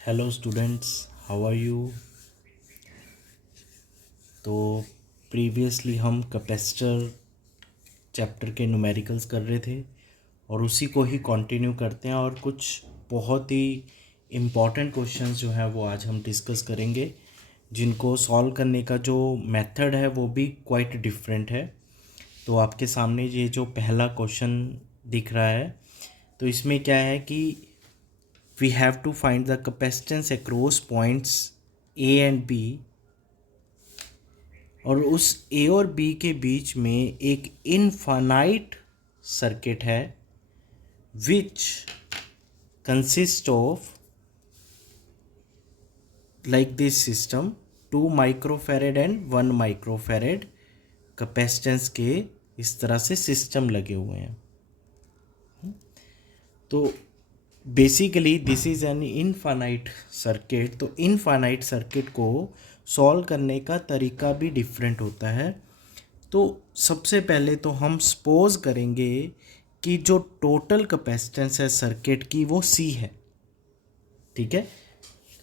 Hello students, how are you. तो previously हम capacitor chapter के न्यूमेरिकल्स कर रहे थे और उसी को ही कंटिन्यू करते हैं और कुछ बहुत ही इम्पॉर्टेंट क्वेश्चंस जो हैं वो आज हम डिस्कस करेंगे, जिनको सॉल्व करने का जो मेथड है वो भी क्वाइट डिफरेंट है। तो आपके सामने ये जो पहला क्वेश्चन दिख रहा है, तो इसमें क्या है कि we have to find the capacitance across points A and B, और उस A और B के बीच में एक इनफाइनाइट सर्किट है which consists of like this system 2 microfarad and 1 microfarad capacitance के इस तरह से सिस्टम लगे हुए हैं। तो basically this is an infinite circuit. तो इनफाइनाइट सर्किट को सॉल्व करने का तरीका भी डिफरेंट होता है। तो सबसे पहले तो हम सपोज करेंगे कि जो टोटल कैपेसिटेंस है सर्किट की वो C है। ठीक है,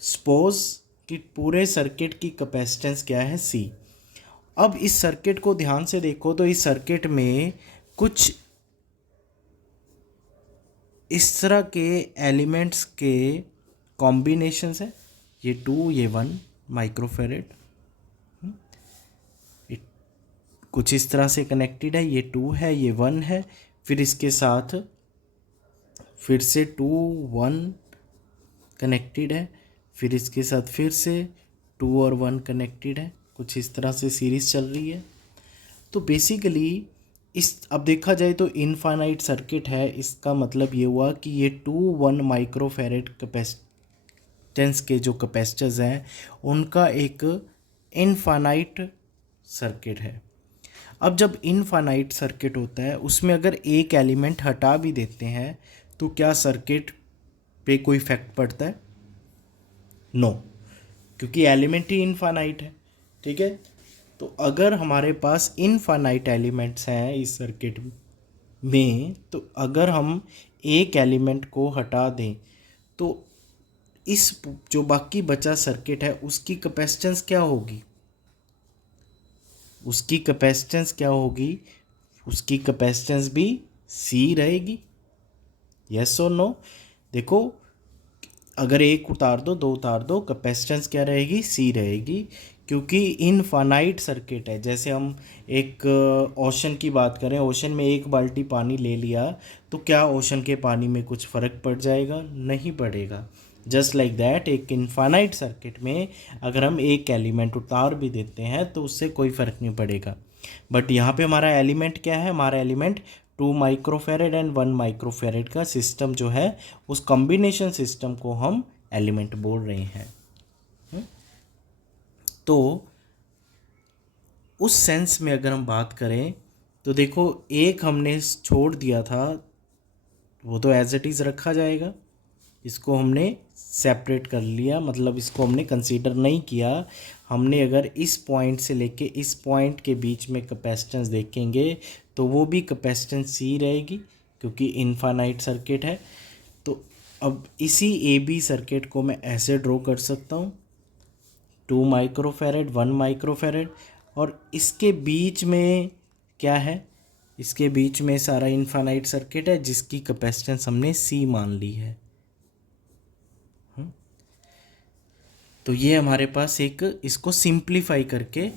सपोज कि पूरे सर्किट की कैपेसिटेंस क्या है, C। अब इस सर्किट को ध्यान से देखो तो इस सर्किट में कुछ इस तरह के एलिमेंट्स के कॉम्बिनेशंस है, ये 2 ये 1 माइक्रोफेरेड कुछ इस तरह से कनेक्टेड है, ये 2 है ये 1 है, फिर इसके साथ फिर से 2 1 कनेक्टेड है, फिर इसके साथ फिर से 2 और 1 कनेक्टेड है, कुछ इस तरह से सीरीज चल रही है। तो बेसिकली अब देखा जाए तो इनफाइनाइट सर्किट है, इसका मतलब ये हुआ कि ये 2 1 माइक्रोफेरेड कैपेसिटेंस के जो कैपेसिटर्स हैं उनका एक इनफाइनाइट सर्किट है। अब जब इनफाइनाइट सर्किट होता है उसमें अगर एक एलिमेंट हटा भी देते हैं तो क्या सर्किट पे कोई इफेक्ट पड़ता है? नो, क्योंकि एलिमेंट ही इनफाइनाइट है। ठीक है, तो अगर हमारे पास इनफाइनाइट एलिमेंट्स हैं इस सर्किट में, तो अगर हम एक एलिमेंट को हटा दें तो इस जो बाकी बचा सर्किट है उसकी कैपेसिटेंस क्या होगी? उसकी कैपेसिटेंस भी C रहेगी। यस और नो? देखो, अगर एक उतार दो दो उतार दो, कैपेसिटेंस क्या रहेगी? C रहेगी, क्योंकि इनफाइनाइट सर्किट है। जैसे हम एक ओशन की बात करें, ओशन में एक बाल्टी पानी ले लिया तो क्या ओशन के पानी में कुछ फ़र्क पड़ जाएगा? नहीं पड़ेगा। जस्ट लाइक दैट एक इनफाइनाइट सर्किट में अगर हम एक एलिमेंट उतार भी देते हैं तो उससे कोई फ़र्क नहीं पड़ेगा। बट यहाँ पे हमारा एलिमेंट क्या है? हमारा एलिमेंट 2 माइक्रोफेरेड एंड 1 माइक्रोफेरेड का सिस्टम जो है, उस कॉम्बिनेशन सिस्टम को हम एलिमेंट बोल रहे हैं। तो उस सेंस में अगर हम बात करें तो देखो, एक हमने छोड़ दिया था वो तो एज इट इज़ रखा जाएगा, इसको हमने सेपरेट कर लिया, मतलब इसको हमने कंसीडर नहीं किया। हमने अगर इस पॉइंट से लेके इस पॉइंट के बीच में कैपेसिटेंस देखेंगे तो वो भी कैपेसिटेंस C रहेगी, क्योंकि इनफाइनाइट सर्किट है। तो अब इसी AB सर्किट को मैं ऐसे ड्रॉ कर सकता हूँ, 2 माइक्रोफेरेड 1 माइक्रोफेरेड, और इसके बीच में क्या है? इसके बीच में सारा इनफाइनाइट सर्किट है जिसकी कैपेसिटेंस हमने C मान ली है। तो ये हमारे पास एक, इसको सिंप्लीफाई करके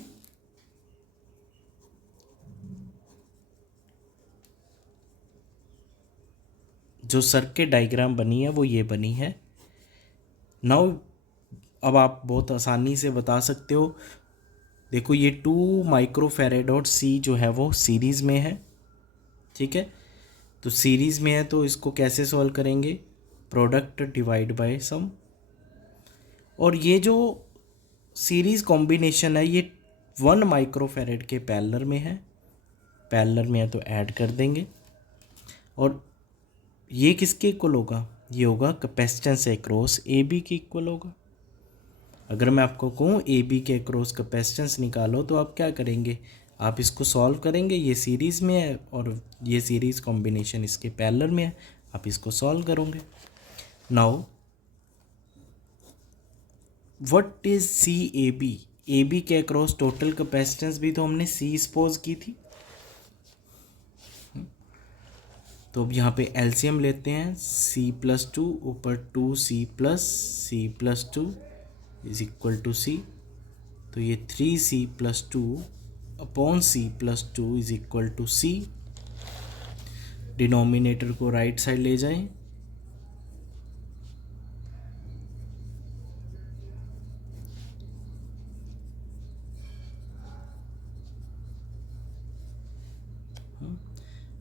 जो सर्किट डायग्राम बनी है वो ये बनी है। नाउ अब आप बहुत आसानी से बता सकते हो, देखो ये 2 माइक्रोफेरेड और C जो है वो सीरीज़ में है। ठीक है, तो सीरीज़ में है तो इसको कैसे सॉल्व करेंगे? प्रोडक्ट डिवाइड बाय सम। और ये जो सीरीज़ कॉम्बिनेशन है ये 1 माइक्रोफेरेड के पैरेलल में है, तो ऐड कर देंगे। और ये किसके इक्वल होगा? ये होगा कैपेसिटेंस अक्रॉस AB के इक्वल होगा। अगर मैं आपको कहूँ AB के अक्रॉस कैपेसिटेंस निकालो तो आप क्या करेंगे? आप इसको सॉल्व करेंगे, ये सीरीज़ में है और ये सीरीज़ कॉम्बिनेशन इसके पैरेलल में है, आप इसको सॉल्व करोगे। Now what is C A B? A B के अक्रॉस टोटल कैपेसिटेंस भी तो हमने सी सपोज की थी। तो अब यहाँ पे एलसीएम लेते हैं, C+2 ऊपर 2C+C+2 is equal to C। तो ये 3C+2 upon C+2 is equal to C। Denominator को राइट साइड ले जाएं,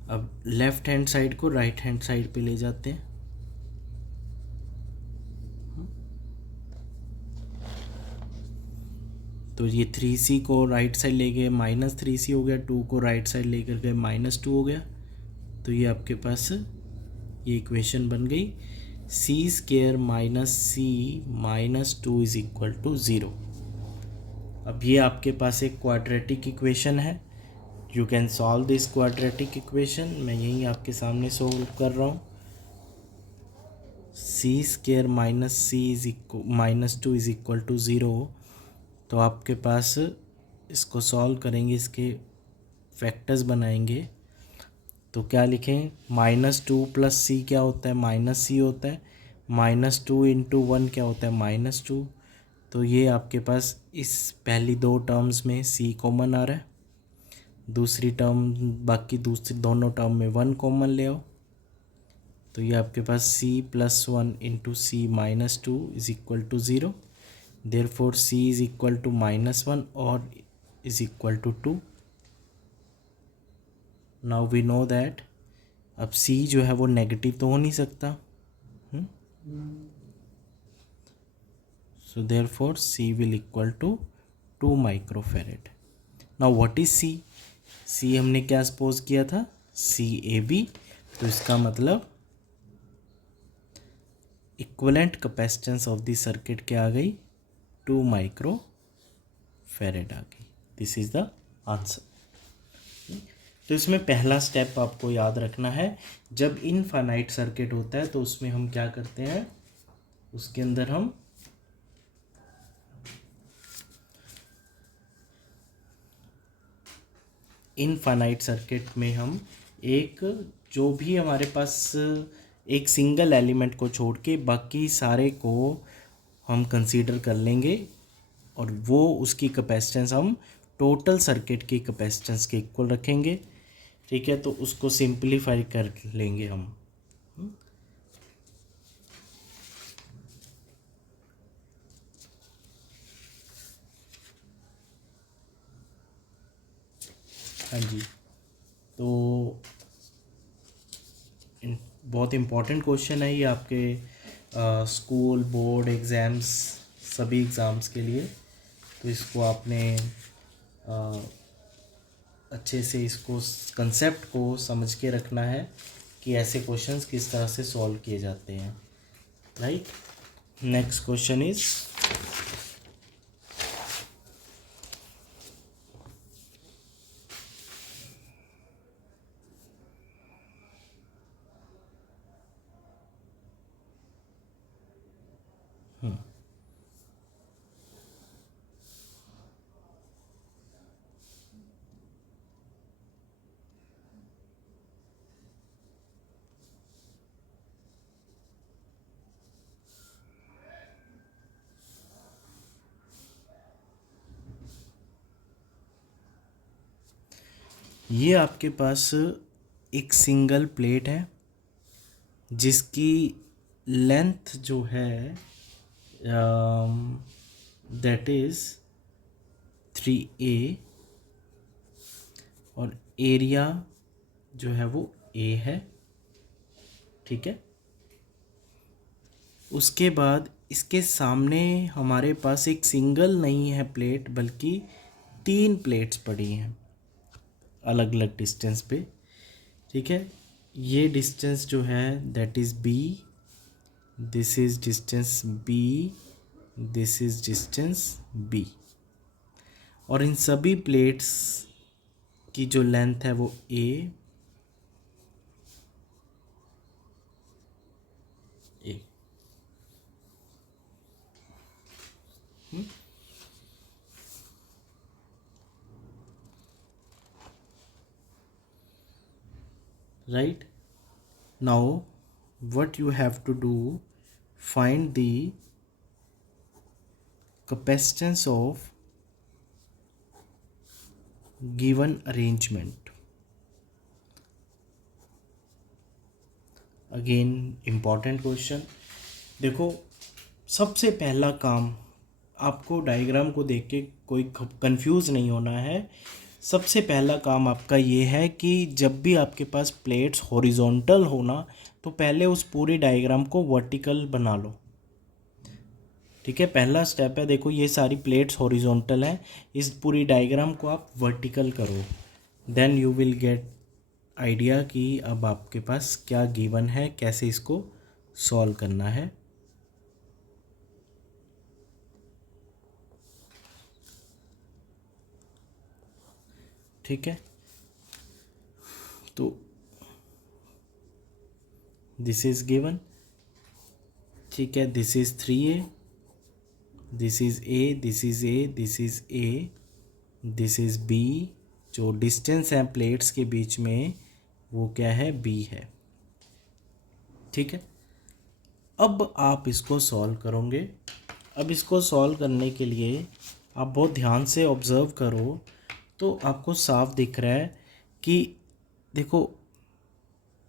अब लेफ्ट हैंड साइड को राइट हैंड साइड पे ले जाते हैं। तो ये 3C को राइट साइड ले गए -3C हो गया, 2 को राइट साइड लेकर गए -2 हो गया। तो ये आपके पास ये इक्वेशन बन गई C² - -2 इज इक्वल टू 0। अब ये आपके पास एक क्वाड्रेटिक इक्वेशन है। You can solve this quadratic equation. मैं यही आपके सामने सॉल्व कर रहा हूँ। C² -2 is equal to 0। तो आपके पास इसको सॉल्व करेंगे, इसके फैक्टर्स बनाएंगे। तो क्या लिखें, -2 + C क्या होता है, -C होता है। -2 × 1 क्या होता है, -2। तो ये आपके पास इस पहली दो टर्म्स में C कॉमन आ रहा है, दूसरी टर्म बाकी दूसरी दोनों टर्म में 1 कॉमन ले आओ। तो ये आपके पास C + 1 × C - 2 is equal to 0। Therefore C is equal to -1 और is equal to 2। Now we know that अब C जो है वो नेगेटिव तो हो नहीं सकता। So therefore C will equal to 2 microfarad. Now what is C? C हमने क्या सपोज किया था, CAB। तो इसका मतलब equivalent capacitance of the circuit क्या आ गई, 2 माइक्रोफेरेड आ गई। This is the answer. तो इसमें पहला स्टेप आपको याद रखना है, जब इनफाइनाइट सर्किट होता है तो उसमें हम क्या करते हैं, उसके अंदर हम इनफाइनाइट सर्किट में हम एक जो भी हमारे पास एक सिंगल एलिमेंट को छोड़ के बाकी सारे को हम कंसीडर कर लेंगे और वो उसकी कैपेसिटेंस हम टोटल सर्किट की कैपेसिटेंस के इक्वल रखेंगे। ठीक है, तो उसको सिंप्लीफाई कर लेंगे हम। हाँ जी, तो बहुत इम्पोर्टेंट क्वेश्चन है ये आपके स्कूल बोर्ड एग्ज़ाम्स सभी एग्ज़ाम्स के लिए। तो इसको आपने अच्छे से इसको कंसेप्ट को समझ के रखना है कि ऐसे क्वेश्चंस किस तरह से सॉल्व किए जाते हैं। राइट, नेक्स्ट क्वेश्चन इज ये आपके पास एक सिंगल प्लेट है जिसकी लेंथ जो है दैट इज़ 3A और एरिया जो है वो A है। ठीक है, उसके बाद इसके सामने हमारे पास एक सिंगल नहीं है प्लेट बल्कि 3 प्लेट्स पड़ी हैं अलग अलग डिस्टेंस पे। ठीक है, ये डिस्टेंस जो है that is B, this is distance B, this is distance B। और इन सभी प्लेट्स की जो लेंथ है वो A right? Now what you have to do, find the capacitance of given arrangement. Again important question. देखो, सबसे पहला काम, आपको डायग्राम को देख के कोई कंफ्यूज नहीं होना है। सबसे पहला काम आपका ये है कि जब भी आपके पास प्लेट्स हॉरिजॉन्टल होना, तो पहले उस पूरी डायग्राम को वर्टिकल बना लो। ठीक है, पहला स्टेप है। देखो, ये सारी प्लेट्स हॉरिजॉन्टल हैं, इस पूरी डायग्राम को आप वर्टिकल करो, then you will get idea कि अब आपके पास क्या गिवन है, कैसे इसको सॉल्व करना है। ठीक है, तो दिस इज गिवन। ठीक है, this is 3a, this is a, this is a, this is a, this is b। जो डिस्टेंस है प्लेट्स के बीच में वो क्या है, b है। ठीक है, अब आप इसको सॉल्व करोगे। अब इसको सॉल्व करने के लिए आप बहुत ध्यान से ऑब्ज़र्व करो, तो आपको साफ दिख रहा है कि देखो,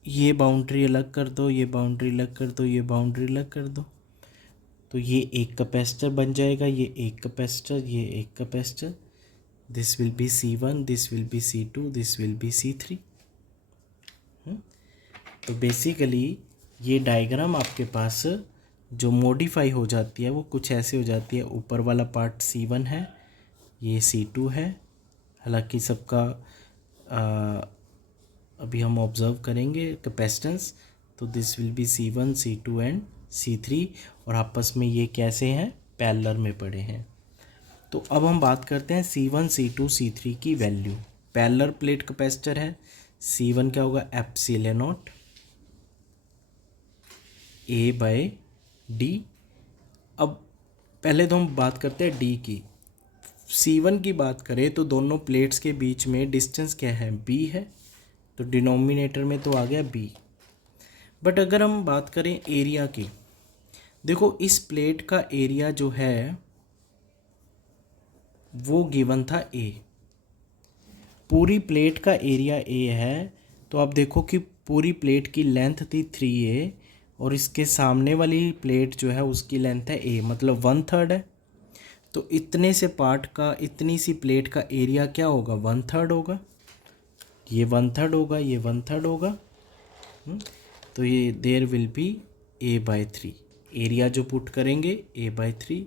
ये बाउंड्री अलग कर दो, ये बाउंड्री अलग कर दो, ये बाउंड्री अलग कर दो, तो ये एक कैपेसिटर बन जाएगा, ये एक कैपेसिटर, ये एक capacitor. This will B C1, this will B C2, this will B C3। तो बेसिकली ये डायग्राम आपके पास जो मॉडिफाई हो जाती है वो कुछ ऐसे हो जाती है। ऊपर वाला पार्ट C1 है, ये C2 है। हालांकि सबका अभी हम ऑब्ज़र्व करेंगे कैपेसिटेंस। तो this will B C1, C2 and C3, और आपस में ये कैसे हैं, पैरेलल में पड़े हैं। तो अब हम बात करते हैं C1, C2, C3 की वैल्यू। पैरेलल प्लेट कैपेसिटर है, C1 क्या होगा, एप्सिलॉन नॉट A/d। अब पहले तो हम बात करते हैं d की। C1 की बात करें तो दोनों प्लेट्स के बीच में डिस्टेंस क्या है, b है, तो डिनोमिनेटर में तो आ गया b। बट अगर हम बात करें एरिया की, देखो इस प्लेट का एरिया जो है वो गिवन था a। पूरी प्लेट का एरिया a है, तो आप देखो कि पूरी प्लेट की लेंथ थी 3a, और इसके सामने वाली प्लेट जो है उसकी लेंथ है a, मतलब 1/3 है। तो इतने से पार्ट का, इतनी सी प्लेट का एरिया क्या होगा, 1/3 होगा। ये 1/3 होगा, ये 1/3 होगा। तो ये there will be A/3। Area जो पुट करेंगे A/3,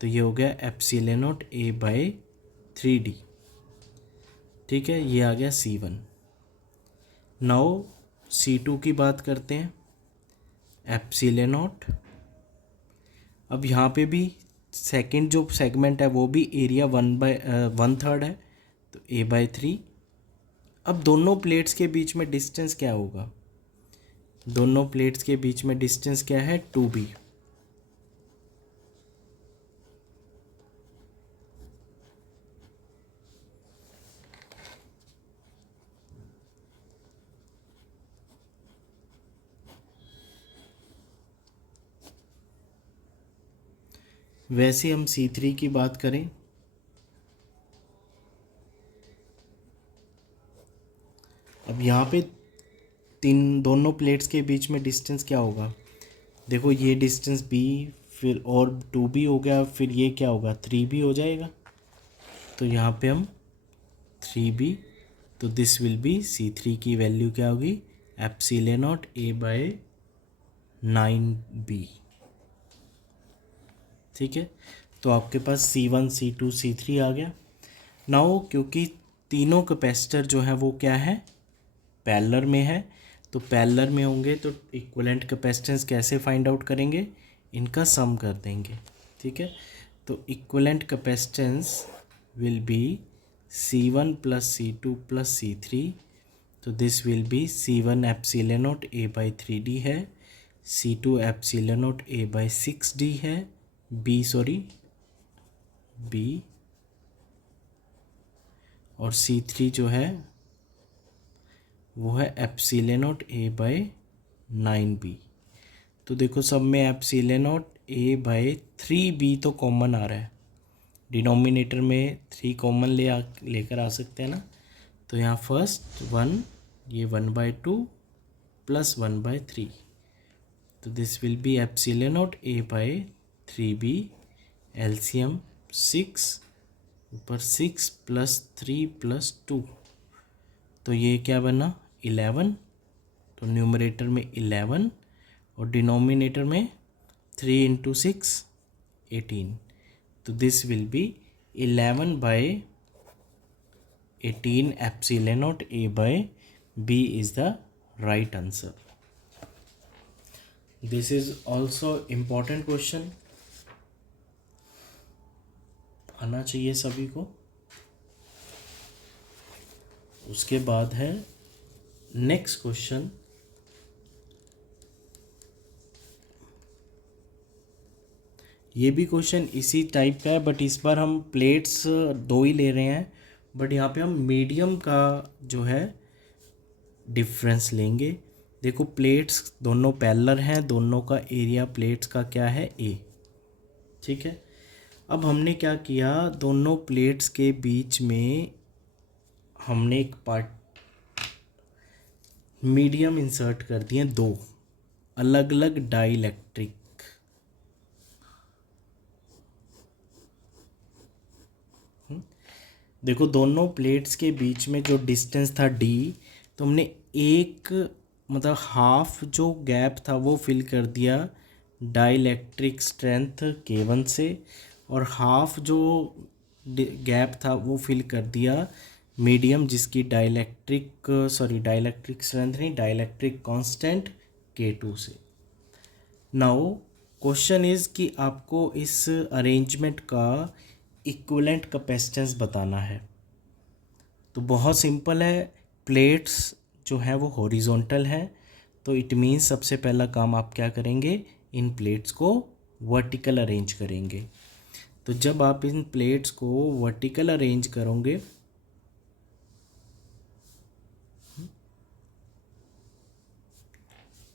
तो ये हो गया एप्सिलॉन नॉट A/3d। ठीक है, ये आ गया C1। नाउ C2 की बात करते हैं, एप्सिलॉन नॉट। अब यहाँ पे भी सेकंड जो सेगमेंट है वो भी एरिया 1/3 है, तो A/3। अब दोनों प्लेट्स के बीच में डिस्टेंस क्या होगा, दोनों प्लेट्स के बीच में डिस्टेंस क्या है, 2b। वैसे हम C3 की बात करें, अब यहाँ पे दोनों प्लेट्स के बीच में डिस्टेंस क्या होगा, देखो ये डिस्टेंस b, फिर और 2b हो गया, फिर ये क्या होगा, 3b हो जाएगा। तो यहाँ पे हम 3b, तो दिस विल बी C3 की वैल्यू क्या होगी, एप्सिलॉन नॉट A/9b। ठीक है, तो आपके पास C1, C2, C3 आ गया। नाउ क्योंकि तीनों कैपेसिटर जो है वो क्या है, पैरेलल में है, तो पैरेलल में होंगे तो इक्विवेलेंट कैपेसिटेंस कैसे फाइंड आउट करेंगे, इनका सम कर देंगे। ठीक है, तो equivalent capacitance will be C1 plus C2 plus C3, तो this will B C1 epsilon not A/3d है, C2 एप्सिलॉन नॉट A/6d है, B, और C3 जो है वो है epsilon naught A bye 9b। तो देखो सब में epsilon naught A by 3b तो कॉमन आ रहा है, डिनोमिनेटर में 3 कॉमन लेकर आ सकते हैं ना। तो यहाँ फर्स्ट 1, ये 1/2 प्लस 1/3, तो this will be epsilon naught A by 3b। LCM 6, ऊपर 6 प्लस 3 प्लस 2, तो ये क्या बना 11। तो न्यूमरेटर में 11 और डिनोमिनेटर में 3 इंटू 6 18, तो this will be 11/18 epsilon naught A by B is the right answer. This is also important question, आना चाहिए सभी को। उसके बाद है नेक्स्ट क्वेश्चन। ये भी क्वेश्चन इसी टाइप का है, बट इस बार हम प्लेट्स 2 ही ले रहे हैं, बट यहाँ पे हम मीडियम का जो है डिफरेंस लेंगे। देखो प्लेट्स दोनों पैरेलल हैं, दोनों का एरिया प्लेट्स का क्या है ए, ठीक है। अब हमने क्या किया, दोनों प्लेट्स के बीच में हमने एक पार्ट मीडियम इंसर्ट कर दिए, 2 अलग अलग डाइलेक्ट्रिक। देखो दोनों प्लेट्स के बीच में जो डिस्टेंस था d, तो हमने एक मतलब हाफ जो गैप था वो फिल कर दिया डाइलेक्ट्रिक स्ट्रेंथ K1 से, और हाफ जो गैप था वो फिल कर दिया मीडियम जिसकी डाइलेक्ट्रिक स्ट्रेंथ नहीं, डाइलेक्ट्रिक कांस्टेंट K2 से। नाउ क्वेश्चन इज़ कि आपको इस अरेंजमेंट का इक्विवेलेंट कैपेसिटेंस बताना है। तो बहुत सिंपल है, प्लेट्स जो है वो हॉरिजॉन्टल है, तो इट मीन्स सबसे पहला काम आप क्या करेंगे, इन प्लेट्स को वर्टिकल अरेंज करेंगे। तो जब आप इन प्लेट्स को वर्टिकल अरेंज करोगे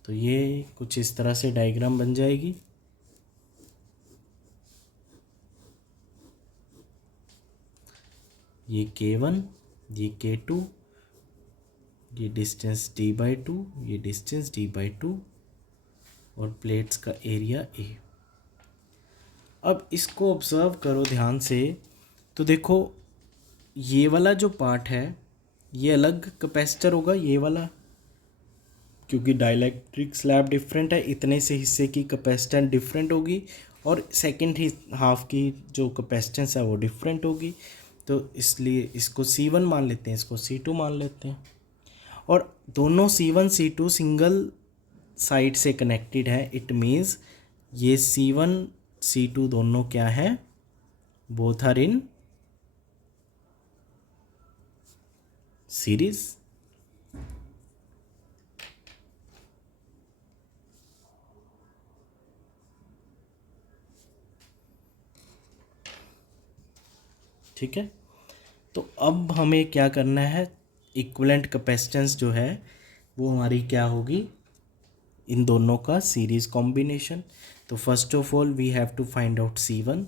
तो ये कुछ इस तरह से डायग्राम बन जाएगी। ये K1, ये K2, ये डिस्टेंस d/2, ये डिस्टेंस d/2 और प्लेट्स का एरिया A। अब इसको ऑब्ज़र्व करो ध्यान से, तो देखो ये वाला जो पार्ट है ये अलग कैपेसिटर होगा, ये वाला, क्योंकि डाइलेक्ट्रिक स्लैब डिफरेंट है, इतने से हिस्से की कैपेसिटेंस डिफरेंट होगी, और सेकंड ही हाफ की जो कैपेसिटेंस है वो डिफरेंट होगी। तो इसलिए इसको C1 मान लेते हैं, इसको C2 मान लेते हैं, और दोनों C1 C2 सिंगल साइड से कनेक्टेड है। इट मीन्स ये C1 C2 दोनों क्या है, बोथ आर इन सीरीज। ठीक है, तो अब हमें क्या करना है, इक्विवेलेंट कैपेसिटेंस जो है वो हमारी क्या होगी, इन दोनों का सीरीज कॉम्बिनेशन। तो first of all we have to find out C1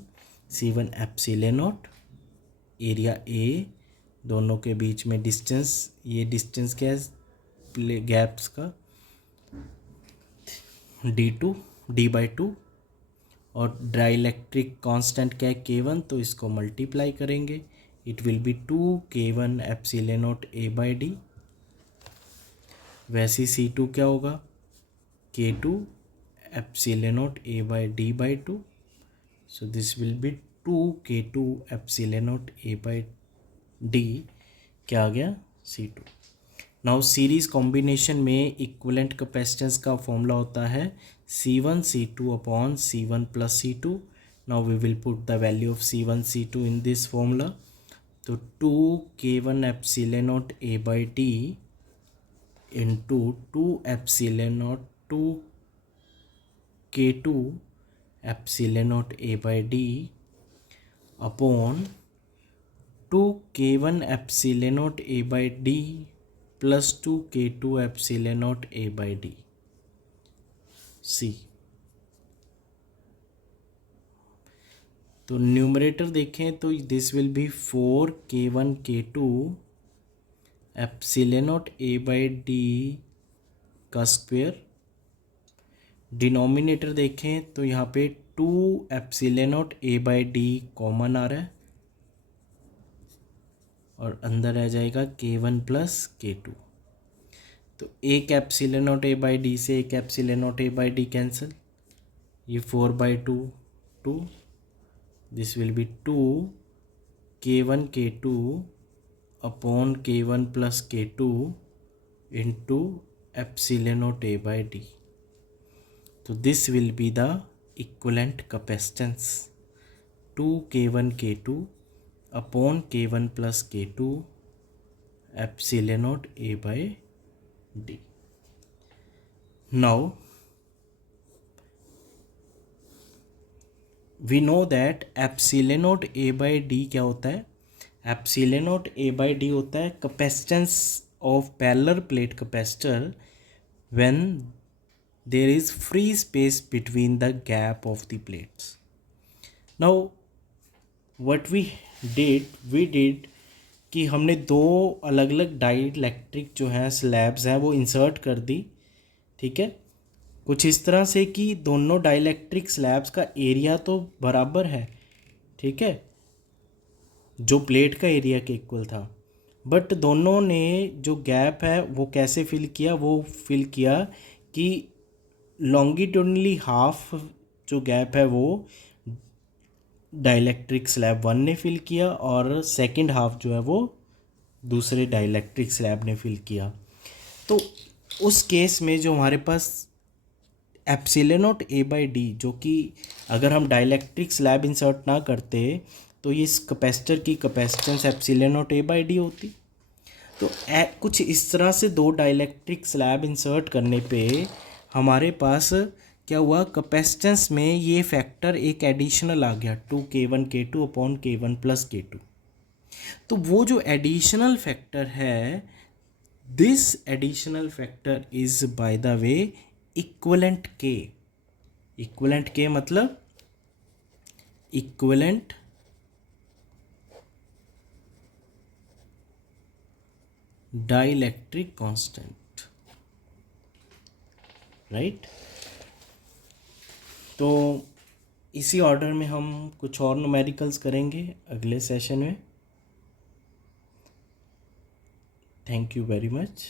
epsilon naught, area A, दोनों के बीच में डिस्टेंस, ये डिस्टेंस क्या है गैप्स का, d/2, और डाइलेक्ट्रिक कांस्टेंट क्या है K1, तो इसको मल्टीप्लाई करेंगे, it will be 2K1 epsilon naught A/d। वैसे C2 क्या होगा, K2 epsilon naught A/d/2, so this will be 2K2 epsilon naught A/d, क्या आ गया C2। नाउ सीरीज कॉम्बिनेशन में इक्विवेलेंट कैपेसिटेंस का फॉर्मूला होता है C1 C2 upon C1 plus C2। Now we will put the value of C1 C2 in this formula. तो 2K1 epsilon naught A/d into 2 epsilon naught 2K2 epsilon naught A/d upon 2K1 epsilon naught A/d +2 K2 epsilon naught A/D। सी, तो numerator देखें तो this will B 4K1 K2 epsilon naught A/D का square. Denominator देखें तो यहाँ पे 2 epsilon naught A/D common आ रहा है और अंदर आ जाएगा K1 + K2। तो एक एप्सिलॉन नॉट A/D से एक एप्सिलॉन नॉट A/D कैंसिल, ये 4/2 2, this will be 2 K1 K2 upon K1 + K2 into epsilon naught A/D। तो this will be the equivalent capacitance 2 K1 K2 upon K1 + K2 epsilon naught A/D। Now we know that epsilon naught A/D क्या होता है? Epsilon naught A/D होता है capacitance of parallel plate capacitor when there is free space between the gap of the plates. Now what we did कि हमने दो अलग अलग डाइइलेक्ट्रिक जो हैं स्लैब्स हैं वो इंसर्ट कर दी, ठीक है, कुछ इस तरह से कि दोनों डाइइलेक्ट्रिक स्लैब्स का एरिया तो बराबर है, ठीक है, जो प्लेट का एरिया के इक्वल था, बट दोनों ने जो गैप है वो कैसे फिल किया? वो फिल किया कि लॉन्गिट्यूडनली हाफ जो गैप है वो डाइइलेक्ट्रिक स्लैब 1 ने फिल किया और सेकंड हाफ जो है वो दूसरे डाइइलेक्ट्रिक स्लैब ने फिल किया। तो उस केस में जो हमारे पास एप्सिलॉन नॉट A/D, जो कि अगर हम डाइइलेक्ट्रिक स्लैब इंसर्ट ना करते तो ये इस कैपेसिटर की कैपेसिटेंस एप्सिलॉन नॉट A/D होती। तो कुछ इस तरह से दो डाइइलेक्ट्रिक स्लैब इंसर्ट करने पे हमारे पास क्या हुआ? कैपेसिटेंस में ये फैक्टर एक एडिशनल आ गया 2 K1 K2 upon K1 + K2। तो वो जो एडिशनल फैक्टर है, this additional factor is by the way equivalent के। इक्वलेंट के मतलब इक्वलेंट डाइइलेक्ट्रिक कांस्टेंट, राइट। तो इसी ऑर्डर में हम कुछ और न्यूमेरिकल्स करेंगे अगले सेशन में। Thank you very much.